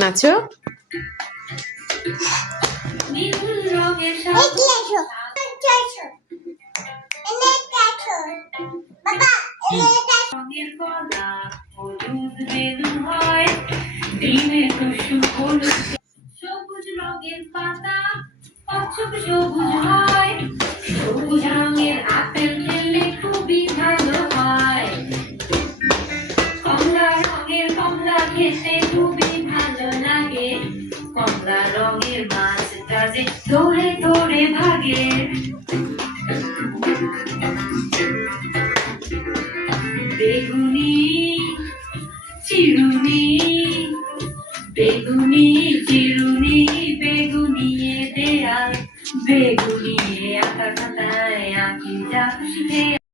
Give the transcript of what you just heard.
নাচো। সবুজ রঙের পাতা সবুজ হয়, সবুজ রঙের আপেল খেলে খুবই ভালো হয়, কমলা রঙের কমলা খেতে খুবই ভালো লাগে, কমলা রঙের মাছটা যে দৌড়ে দৌড়ে ভাগে। বেগুনি চিরুনি, বেগুনি চিরুনি, বেগুনিয়ে দেয়াল, বেগুনিয়ে আঁকা খাতায় আঁকি যা খুশি।